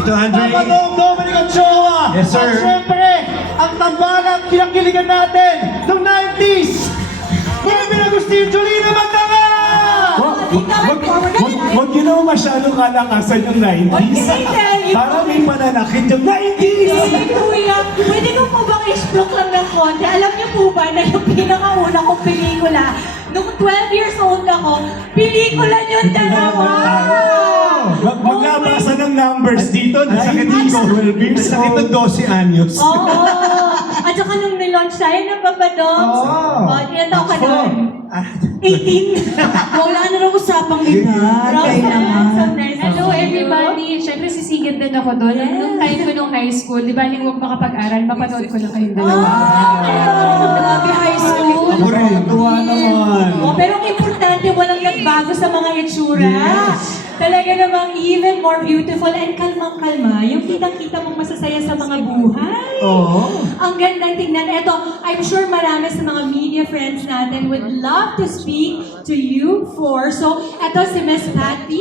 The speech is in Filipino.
Tito Andre. Papa Dom Dominic Ochoa. Yes, sir. At syempre, ang tambalang kinakiligan natin noong 90s. Bumibig Agustin Jolina Magdanga! Huwag yun naman masyadong kalakasan yung 90s. What can I tell you? Para may pananakit yung 90s! Kuya, pwede ko po bang explore lang ng konti? Alam niyo po ba na yung pinakauna kong pelikula, nung 12 years old ako, pelikula niyo dalawa! Maglabasa ng numbers dito. Nasakit yung 12 years. Sakit ng 12 anyos. Oo! At saka nung nilaunch tayo ng Papa Doms, ilan taon ka doon? 18! Wala na lang usapang edad. Kailangan. Hello everybody! Siyempre sisigit din ako doon. Nung time ko nung high school, di ba huwag makapag-aral, mapanood ko lang kayong dalawa. Grabe high school. Ako rin. Tuwa naman. Oh, pero ang importante, walang nagbago sa mga itsura. Talaga namang even more beautiful and kalmang-kalma. Yung kitang-kita mong masasaya sa mga buhay. Ang gandang tingnan. Ito, I'm sure marami sa mga media friends natin would love to speak to you for. So, ito si Miss Patty.